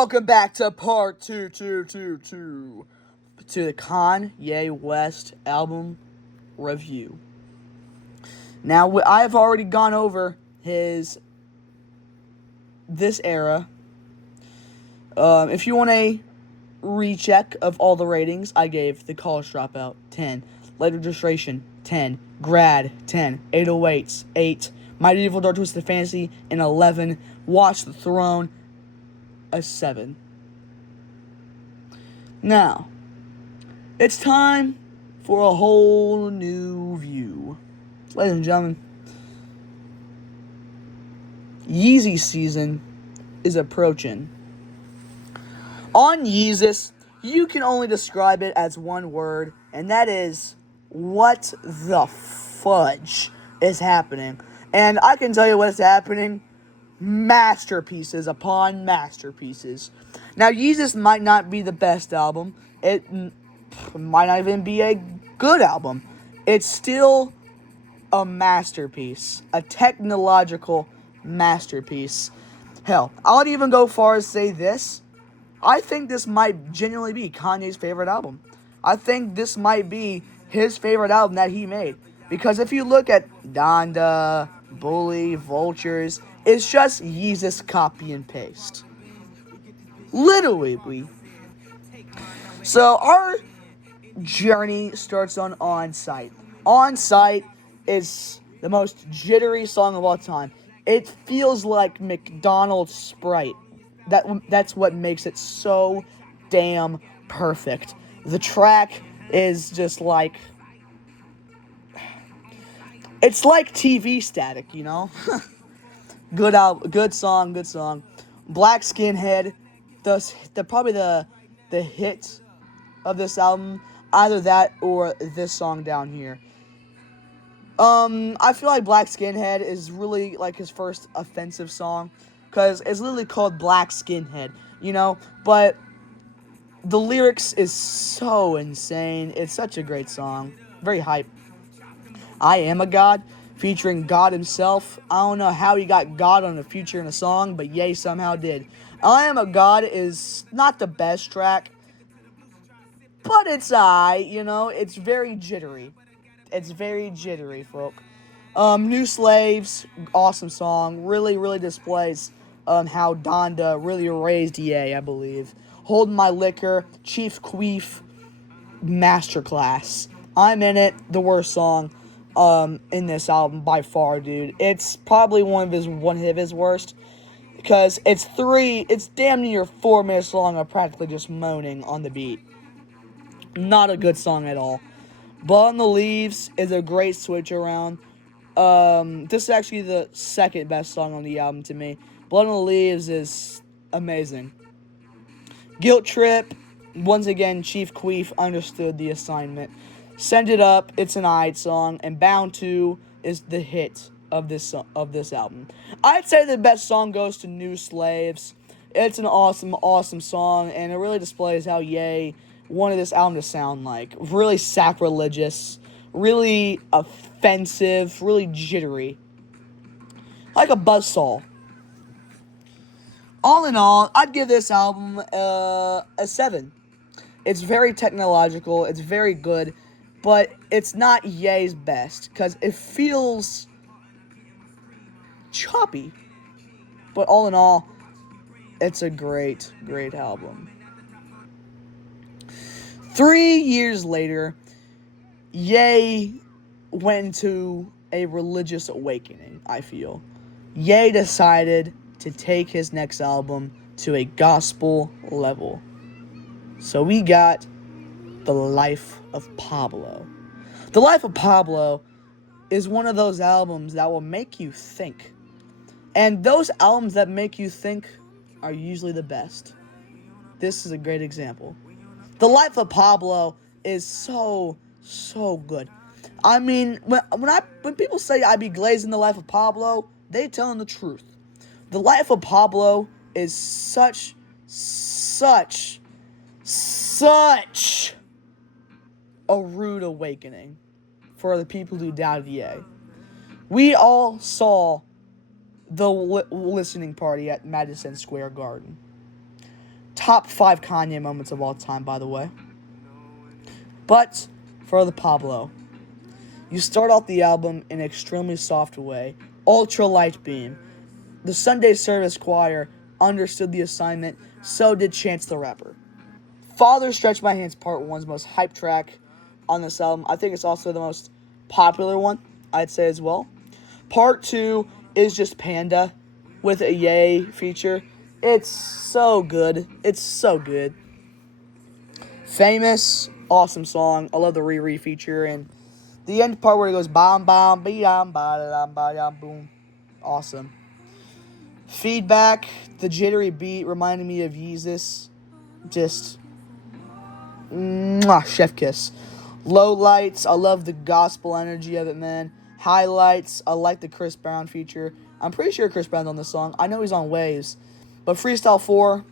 Welcome back to part two to the Kanye West album review. Now, I have already gone over this era. If you want a recheck of all the ratings, I gave The College Dropout 10, Late Registration 10, Grad 10, 808s 8, Mighty Evil Dark Twisted Fantasy an 11, Watch the Throne a 7. Now, it's time for a whole new view. Ladies and gentlemen, Yeezy season is approaching. On Yeezus, you can only describe it as one word, and that is, what the fudge is happening? And I can tell you what's happening. Masterpieces upon masterpieces. Now, Yeezus might not be the best album. It might not even be a good album. It's still a masterpiece. A technological masterpiece. Hell, I'll even go far as say this. I think this might genuinely be Kanye's favorite album. I think this might be his favorite album that he made. Because if you look at Donda, Bully, Vultures, it's just Yeezus copy and paste. Literally. So our journey starts on On Site. On Site is the most jittery song of all time. It feels like McDonald's Sprite. That's what makes it so damn perfect. The track is just like, it's like TV static, you know? Good song. Black Skinhead, probably the hit of this album, either that or this song down here. I feel like Black Skinhead is really like his first offensive song, because it's literally called Black Skinhead, you know? But the lyrics is so insane. It's such a great song. Very hype. I Am a God, featuring God himself. I don't know how he got God on a feature in a song, but Ye somehow did. I Am a God is not the best track, but it's you know? It's very jittery. Folk. New Slaves, awesome song. Really displays how Donda really raised Ye, I believe. Hold My Liquor, Chief Queef, masterclass. I'm In It, the worst song in this album by far, dude. It's probably one of his worst, because it's damn near 4 minutes long of practically just moaning on the beat. Not a good song at all. Blood on the Leaves is a great switch around. This is actually the second best song on the album to me. Blood on the Leaves is amazing. Guilt Trip, once again, Chief Queef understood the assignment. Send It Up, it's an alright song, and Bound To is the hit of this album. I'd say the best song goes to New Slaves. It's an awesome song, and it really displays how Ye wanted this album to sound like. Really sacrilegious, really offensive, really jittery. Like a buzzsaw. All in all, I'd give this album a 7. It's very technological, it's very good, but it's not Ye's best, because it feels choppy. But all in all, it's a great album. 3 years later, Ye went into a religious awakening, I feel. Ye decided to take his next album to a gospel level. So we got The Life of Pablo. The Life of Pablo is one of those albums that will make you think. And those albums that make you think are usually the best. This is a great example. The Life of Pablo is so good. I mean, when people say I be glazing The Life of Pablo, they telling the truth. The Life of Pablo is such a rude awakening for the people who doubted Ye. We all saw the listening party at Madison Square Garden. top 5 Kanye moments of all time, by the way. But for the Pablo, you start off the album in an extremely soft way. Ultra light beam. The Sunday service choir understood the assignment, so did Chance the Rapper. Father Stretch My Hands Part 1's most hype track on this album. I think it's also the most popular one, I'd say as well. Part 2 is just Panda with a Ye feature. It's so good. It's so good. Famous, awesome song. I love the Riri feature, and the end part where it goes bam bam bam bam bam boom. Awesome. Feedback, the jittery beat reminded me of Yeezus. Just chef kiss. Low lights, I love the gospel energy of it, man. Highlights, I like the Chris Brown feature. I'm pretty sure Chris Brown's on this song. I know he's on Waves. But Freestyle 4,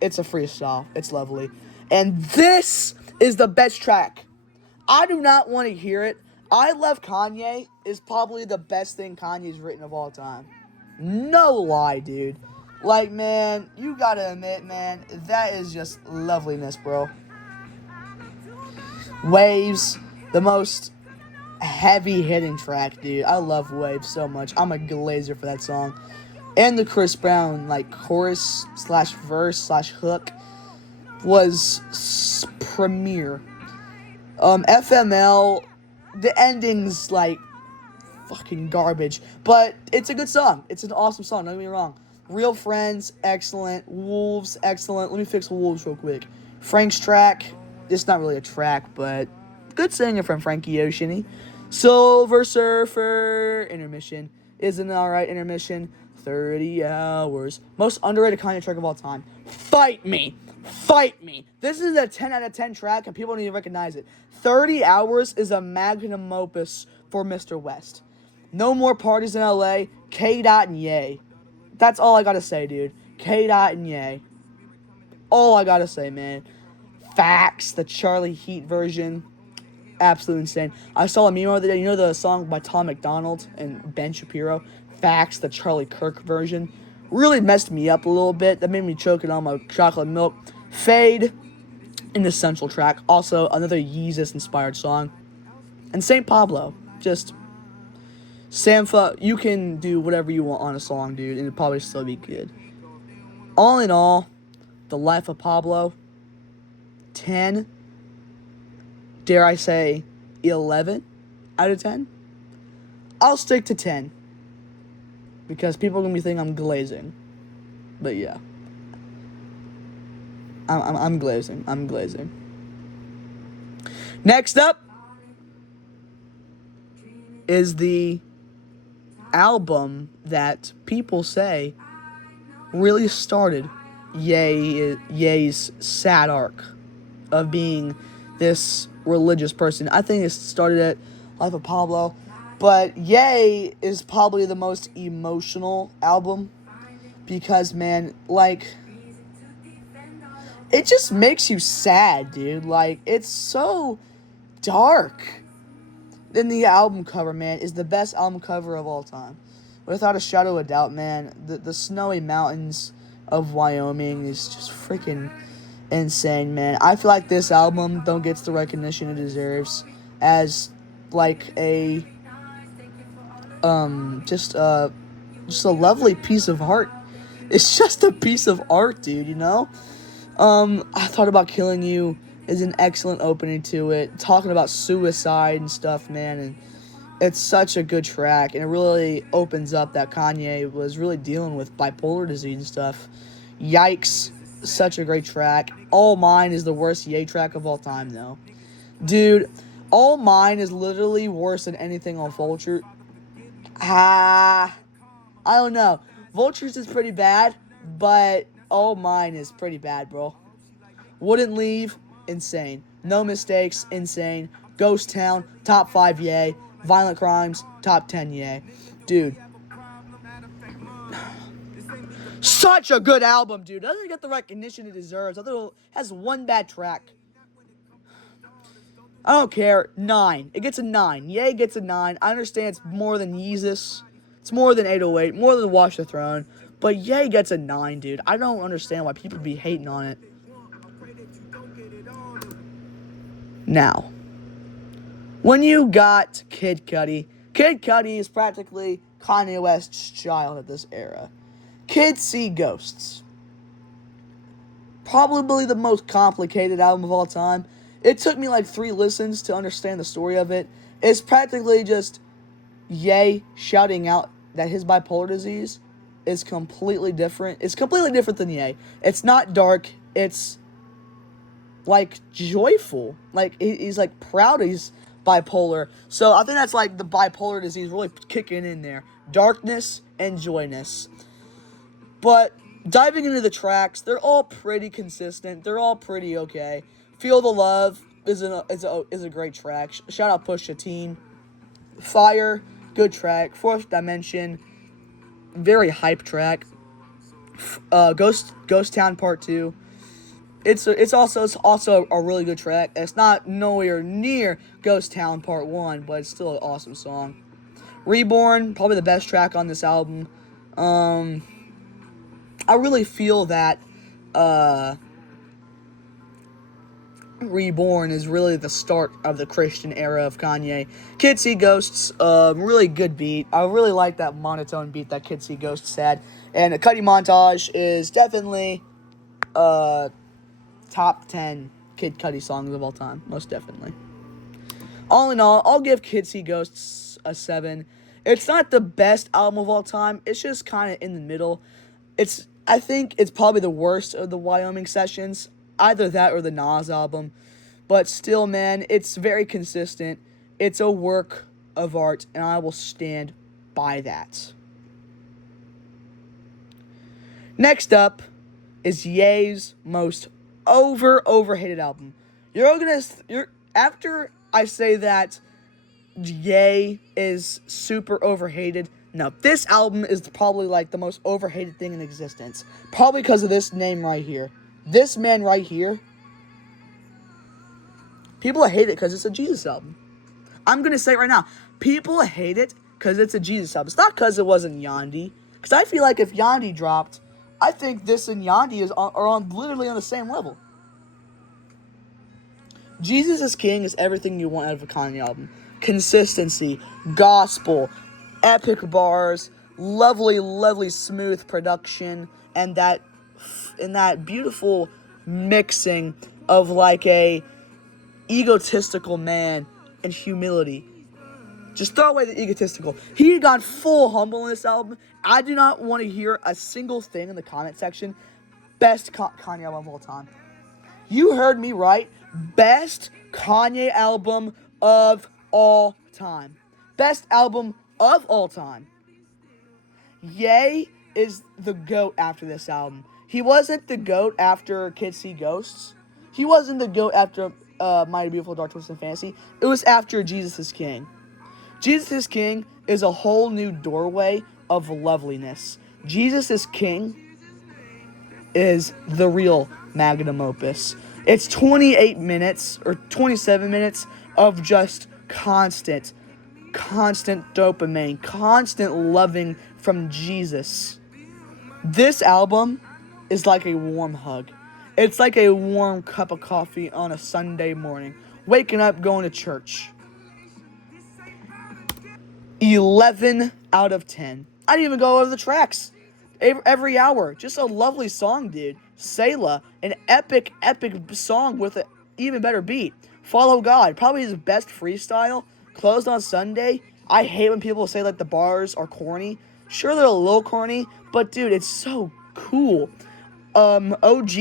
it's a freestyle. It's lovely. And this is the best track. I do not want to hear it. I Love Kanye is probably the best thing Kanye's written of all time. No lie, dude. Like, man, you gotta admit, man, that is just loveliness, bro. Waves, the most heavy-hitting track, dude. I love Waves so much. I'm a glazer for that song. And the Chris Brown, like, chorus slash verse slash hook was premiere. FML, the ending's, like, fucking garbage. But it's a good song. It's an awesome song, don't get me wrong. Real Friends, excellent. Wolves, excellent. Let me fix Wolves real quick. Frank's track, it's not really a track, but good singer from Frankie Oceany. Silver Surfer, intermission. Is an alright intermission. 30 hours. Most underrated Kanye track of all time. Fight me. Fight me. This is a 10 out of 10 track and people don't even recognize it. 30 hours is a magnum opus for Mr. West. No More Parties in LA. K. Dot and Ye. That's all I gotta say, dude. K. Dot and Ye. All I gotta say, man. Facts, the Charlie Heat version. Absolutely insane. I saw a meme the other day. You know the song by Tom McDonald and Ben Shapiro? Facts, the Charlie Kirk version. Really messed me up a little bit. That made me choking on my chocolate milk. Fade in the central track. Also, another Yeezus-inspired song. And St. Pablo. Just, Sampha, you can do whatever you want on a song, dude, and it'll probably still be good. All in all, The Life of Pablo, 10, dare I say, 11 out of 10? I'll stick to 10. Because people are going to be thinking I'm glazing. But yeah. I'm glazing. I'm glazing. Next up is the album that people say really started Ye's sad arc of being this religious person. I think it started at Life of Pablo. But Ye is probably the most emotional album because, man, like, it just makes you sad, dude. Like, it's so dark. Then the album cover, man, is the best album cover of all time. Without a shadow of a doubt, man, the snowy mountains of Wyoming is just freaking insane, man. I feel like this album don't get the recognition it deserves as, like, a just a lovely piece of art. It's just a piece of art, dude, you know? I Thought About Killing You is an excellent opening to it. Talking about suicide and stuff, man, and it's such a good track, and it really opens up that Kanye was really dealing with bipolar disease and stuff. Yikes, such a great track. All Mine is the worst Ye track of all time, though. Dude, All Mine is literally worse than anything on Vulture. I don't know. Vultures is pretty bad, but All Mine is pretty bad, bro. Wouldn't Leave, insane. No Mistakes, insane. Ghost Town, top 5 Ye. Violent Crimes, top 10 Ye. Dude. Such a good album, dude. Doesn't get the recognition it deserves. Other than it has one bad track. I don't care. 9. It gets a 9. Ye gets a 9. I understand it's more than Yeezus. It's more than 808. More than Watch the Throne. But Ye gets a 9, dude. I don't understand why people be hating on it. Now, when you got Kid Cudi is practically Kanye West's child at this era. Kids See Ghosts. Probably the most complicated album of all time. It took me like 3 listens to understand the story of it. It's practically just Ye shouting out that his bipolar disease is completely different. It's completely different than Ye. It's not dark. It's like joyful. Like he's like proud he's bipolar. So I think that's like the bipolar disease really kicking in there. Darkness and joyness. But diving into the tracks, they're all pretty consistent. They're all pretty okay. Feel the Love is a great track. Shout out Pusha T. Fire, good track. Fourth Dimension, very hype track. Ghost Town Part 2. It's also a really good track. It's not nowhere near Ghost Town Part 1, but it's still an awesome song. Reborn, probably the best track on this album. I really feel that Reborn is really the start of the Christian era of Kanye. Kids See Ghosts, really good beat. I really like that monotone beat that Kids See Ghosts had. And the Cudi Montage is definitely top 10 Kid Cudi songs of all time. Most definitely. All in all, I'll give Kids See Ghosts a 7. It's not the best album of all time. It's just kind of in the middle. I think it's probably the worst of the Wyoming Sessions. Either that or the Nas album. But still, man, it's very consistent. It's a work of art, and I will stand by that. Next up is Ye's most overhated album. After I say that Ye is super overhated, no, this album is probably like the most overhated thing in existence. Probably because of this name right here. This man right here. People hate it because it's a Jesus album. I'm going to say it right now. People hate it because it's a Jesus album. It's not because it wasn't Yandhi. Because I feel like if Yandhi dropped, I think this and Yandhi are on literally on the same level. Jesus is King is everything you want out of a Kanye album. Consistency, gospel, epic bars, lovely smooth production, and that beautiful mixing of like a egotistical man and humility. Just throw away the egotistical. He got full humble in this album. I do not want to hear a single thing in the comment section. Best Kanye album of all time. You heard me right. Best Kanye album of all time. Best album of all time. Ye is the GOAT after this album. He wasn't the GOAT after Kids See Ghosts. He wasn't the GOAT after Mighty Beautiful Dark Twisted Fantasy. It was after Jesus is King. Jesus is King is a whole new doorway of loveliness. Jesus is King is the real magnum opus. It's 28 minutes or 27 minutes of just constant dopamine, constant loving from Jesus. This album is like a warm hug. It's like a warm cup of coffee on a Sunday morning. Waking up, going to church. 11 out of 10. I didn't even go over the tracks. Every hour. Just a lovely song, dude. Selah, an epic song with an even better beat. Follow God, probably his best freestyle. Closed on Sunday. I hate when people say like the bars are corny. Sure, they're a little corny, but dude, it's so cool. OG,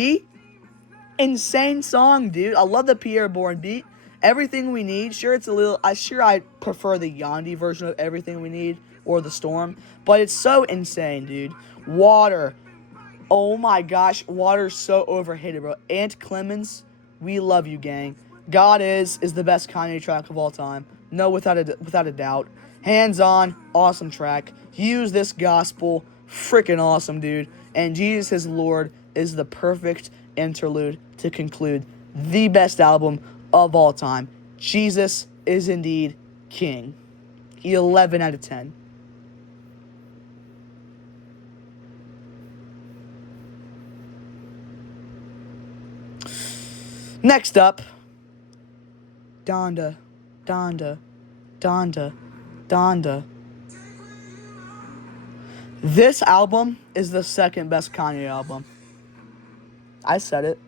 insane song, dude. I love the Pierre Bourne beat. Everything We Need. Sure, it's a little. I prefer the Yandhi version of Everything We Need or The Storm, but it's so insane, dude. Water. Oh my gosh, Water's so overhated, bro. Ant Clemens, we love you, gang. God is the best Kanye track of all time. No, without a doubt. Hands On, awesome track. Use This Gospel, freaking awesome, dude. And Jesus is Lord is the perfect interlude to conclude the best album of all time. Jesus is indeed King. 11 out of 10. Next up, Donda, Donda, Donda, Donda. This album is the second best Kanye album. I said it.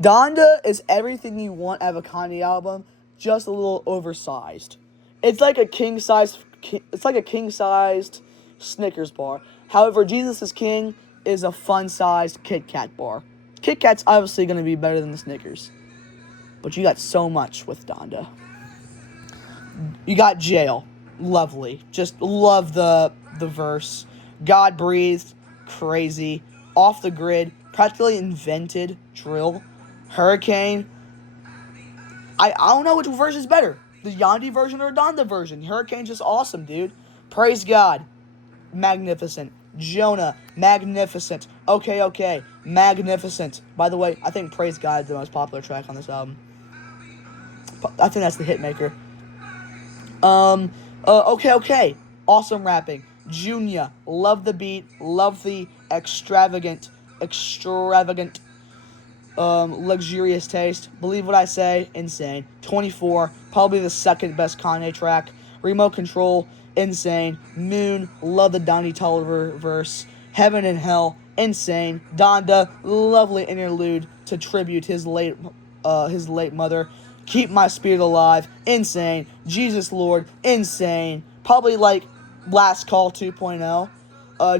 Donda is everything you want out of a Kanye album, just a little oversized. It's like a king-sized. It's like a king-sized Snickers bar. However, Jesus is King is a fun-sized Kit Kat bar. Kit Kat's obviously going to be better than the Snickers, but you got so much with Donda. You got Jail, lovely. Just love the verse. God breathed, crazy. Off the grid, practically invented drill. Hurricane. I don't know which version is better. The Yandi version or Donda version. Hurricane's just awesome, dude. Praise God. Magnificent. Jonah. Magnificent. Okay. Magnificent. By the way, I think Praise God is the most popular track on this album. I think that's the hit maker. Okay. Awesome rapping. Junior. Love the beat. Love the extravagant, luxurious taste. Believe what I say. Insane. 24. Probably the second best Kanye track. Remote Control. Insane. Moon. Love the Donnie Tolliver verse. Heaven and Hell. Insane. Donda. Lovely interlude to tribute his late mother. Keep My Spirit Alive. Insane. Jesus Lord. Insane. Probably like Last Call 2.0.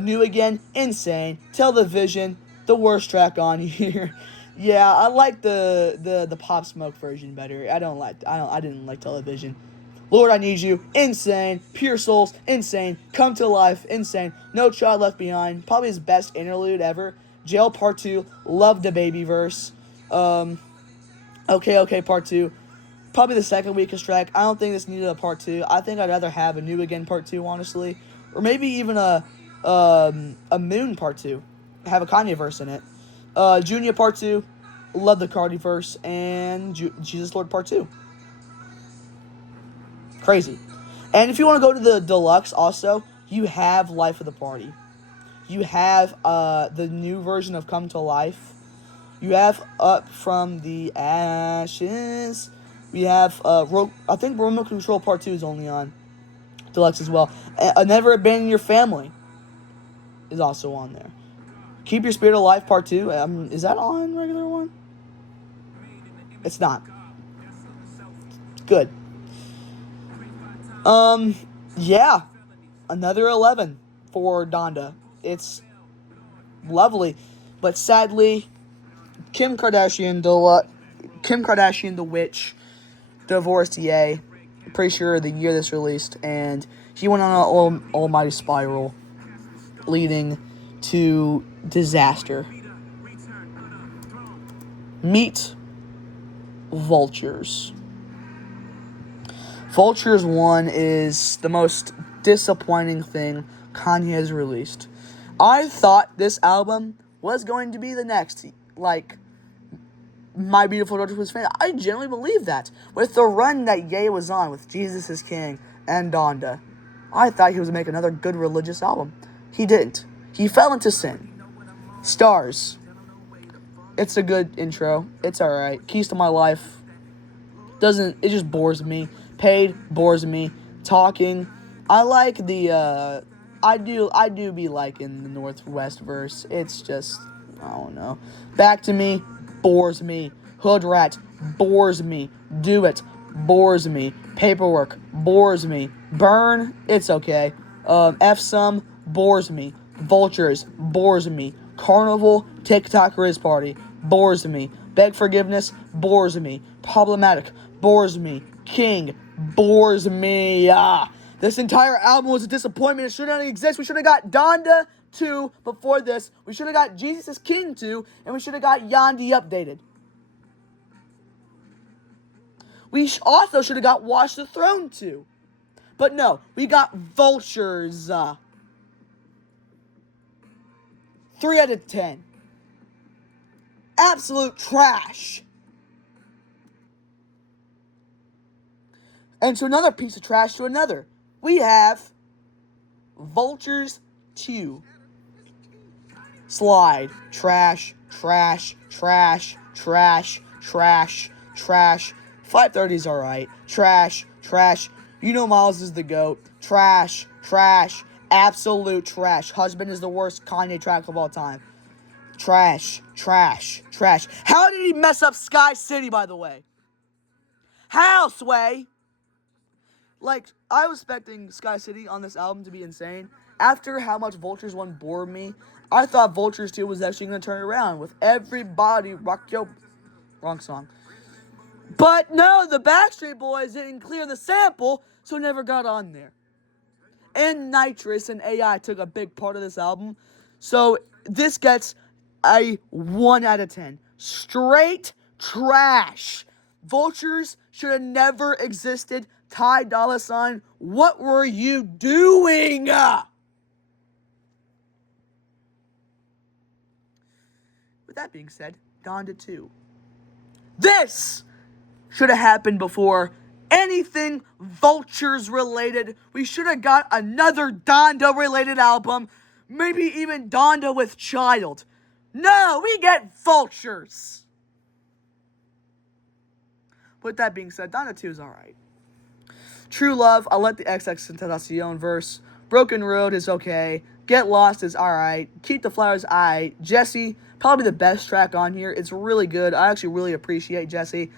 New Again. Insane. Television. The worst track on here. Yeah, I like the Pop Smoke version better. I didn't like Television. Lord, I Need You, insane. Pure Souls, insane. Come to Life, insane. No Child Left Behind, probably his best interlude ever. Jail Part 2, love the baby verse. Okay, Part 2, probably the second weakest track. I don't think this needed a Part 2. I think I'd rather have a New Again Part 2, honestly. Or maybe even a Moon Part 2. Have a Kanye verse in it. Junior Part 2, love the Cardi verse. And Jesus Lord Part 2. Crazy. And if you want to go to the deluxe also, you have Life of the Party. You have the new version of Come to Life. You have Up From the Ashes. We have, I think Remote Control Part 2 is only on deluxe as well. Never Abandon Your Family is also on there. Keep Your Spirit Alive Part 2. Is that on regular one? It's not. Good. Yeah. Another 11 for Donda. It's lovely. But sadly, Kim Kardashian the witch, divorced Ye. Pretty sure the year this released. And he went on an almighty spiral, leading to disaster. Meet Vultures. Vultures 1 is the most disappointing thing Kanye has released. I thought this album was going to be the next, like, My Beautiful Dark Twisted Fantasy. I genuinely believe that. With the run that Ye was on with Jesus is King and Donda, I thought he was going to make another good religious album. He didn't. He fell into sin. Stars. It's a good intro. It's alright. Keys to My Life. It just bores me. Paid bores me. Talking, I like the I do be liking the Northwest verse. It's just, I don't know. Back to Me bores me. Hood Rat bores me. Do It bores me. Paperwork bores me. Burn, it's okay. F Some bores me. Vultures bores me. Carnival TikTok Riz Party bores me. Beg Forgiveness bores me. Problematic bores me. King bores me. This entire album was a disappointment. It should not exist. We should have got Donda 2 before this. We should have got Jesus is King 2. And we should have got Yandi updated. We also should have got Watch the Throne 2. But no, we got Vultures. 3 out of 10. Absolute trash. And to another piece of trash to another. We have Vultures 2. Slide. Trash. trash, trash. 530's alright, trash, trash. You Know Miles is the GOAT, trash, trash, absolute trash. Husband is the worst Kanye track of all time. Trash, trash, trash. How did he mess up Sky City, by the way? How, Sway? Like, I was expecting Sky City on this album to be insane. After how much Vultures 1 bored me, I thought Vultures 2 was actually going to turn around with Everybody Rock Yo... Wrong song. But no, the Backstreet Boys didn't clear the sample, so it never got on there. And Nitrous and AI took a big part of this album. So this gets a 1 out of 10. Straight trash. Vultures should have never existed. Ty Dolla $ign, what were you doing? With that being said, Donda 2. This should have happened before anything Vultures related. We should have got another Donda related album. Maybe even Donda with Child. No, we get Vultures. With that being said, Donda 2 is alright. True Love, I'll let the XXXTentacion verse. Broken Road is okay. Get Lost is alright. Keep the Flowers, alright. Jesse, probably the best track on here. It's really good. I actually really appreciate Jesse.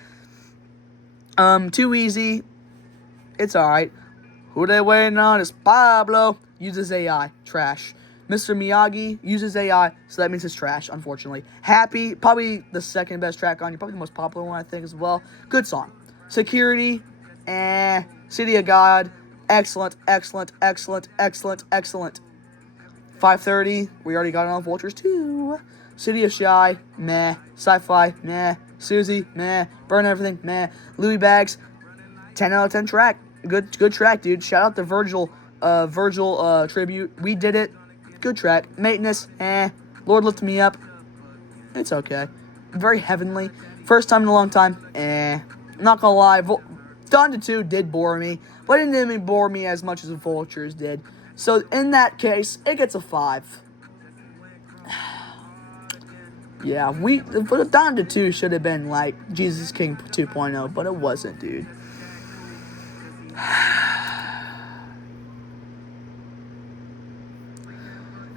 Too Easy, it's alright. Who They Waiting On is Pablo. Uses AI, trash. Mr. Miyagi uses AI, so that means it's trash, unfortunately. Happy, probably the second best track on here. Probably the most popular one, I think, as well. Good song. Security, City of God, excellent, excellent, excellent, excellent, excellent. 530, we already got it on Vultures 2. City of Shy, meh. Sci-Fi, meh. Susie, meh. Burn Everything, meh. Louis Bags, 10 out of 10 track. Good track, dude. Shout out to Virgil tribute. We did it. Good track. Maintenance, Lord Lift Me Up, it's okay. Very heavenly. First time in a long time, Not gonna lie, Donda 2 did bore me, but it didn't even bore me as much as Vultures did. So in that case, it gets a 5. Yeah, but Donda 2 should have been like Jesus King 2.0, but it wasn't, dude.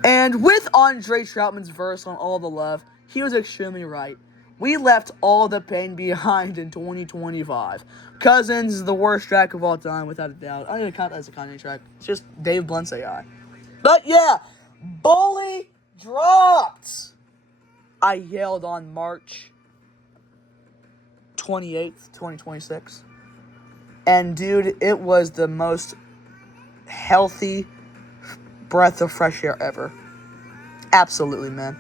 And with Andre Troutman's verse on All the Love, he was extremely right. We left all the pain behind in 2025. Cousins is the worst track of all time, without a doubt. I'm going to count that as a Kanye track. It's just Dave Blunt's AI. But yeah, Bully dropped. I yelled on March 28th, 2026. And dude, it was the most healthy breath of fresh air ever. Absolutely, man.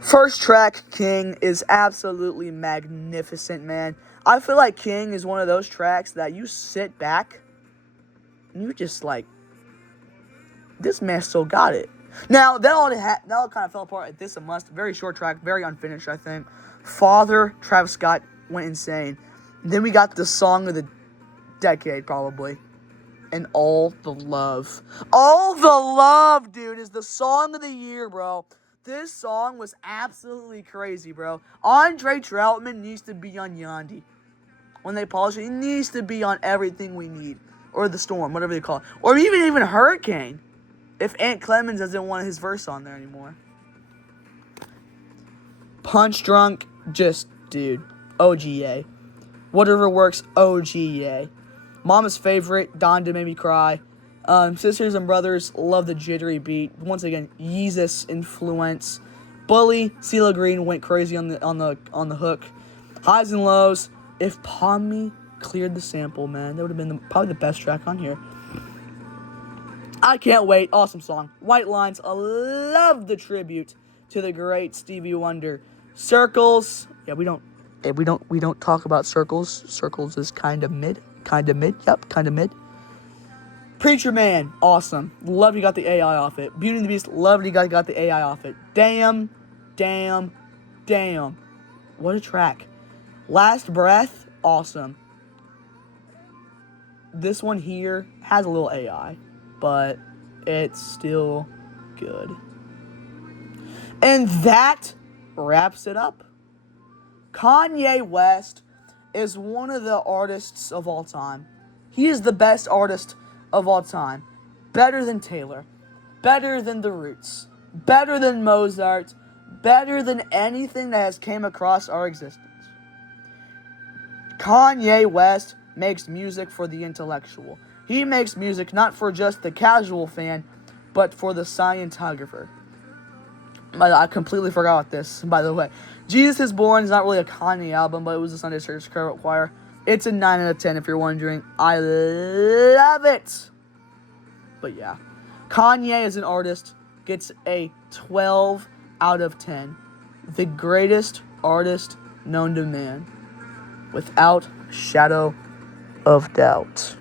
First track, King, is absolutely magnificent, man. I feel like King is one of those tracks that you sit back and you just like, this man still got it. Now, that all kind of fell apart at This a Must. Very short track, very unfinished, I think. Father, Travis Scott went insane. Then we got the song of the decade, probably. And All the Love. All the Love, dude, is the song of the year, bro. This song was absolutely crazy, bro. Andre Troutman needs to be on Yandi. When they polish it, he needs to be on Everything We Need. Or The Storm, whatever they call it. Or even Hurricane. If Ant Clemens doesn't want his verse on there anymore. Punch Drunk, just, dude. OGA. Whatever Works, OGA. Mama's Favorite, Donda Made Me Cry. Sisters and Brothers, love the jittery beat. Once again, Yeezus influence. Bully, CeeLo Green went crazy on the hook. Highs and Lows. If Pommy cleared the sample, man, that would have been probably the best track on here. I can't wait. Awesome song. White Lines. I love the tribute to the great Stevie Wonder. Circles. Yeah, we don't talk about Circles. Circles is kind of mid. Yep, kind of mid. Preacher Man. Awesome. Love you got the AI off it. Beauty and the Beast. Love you got the AI off it. Damn. What a track. Last Breath. Awesome. This one here has a little AI, but it's still good. And that wraps it up. Kanye West is one of the artists of all time. He is the best artist of all time. Better than Taylor. Better than The Roots. Better than Mozart. Better than anything that has came across our existence. Kanye West makes music for the intellectual. He makes music not for just the casual fan, but for the scientographer. I completely forgot this, by the way. Jesus is Born is not really a Kanye album, but it was a Sunday Church choir. It's a 9 out of 10 if you're wondering. I love it! But yeah, Kanye as an artist gets a 12 out of 10. The greatest artist known to man. Without shadow of doubt.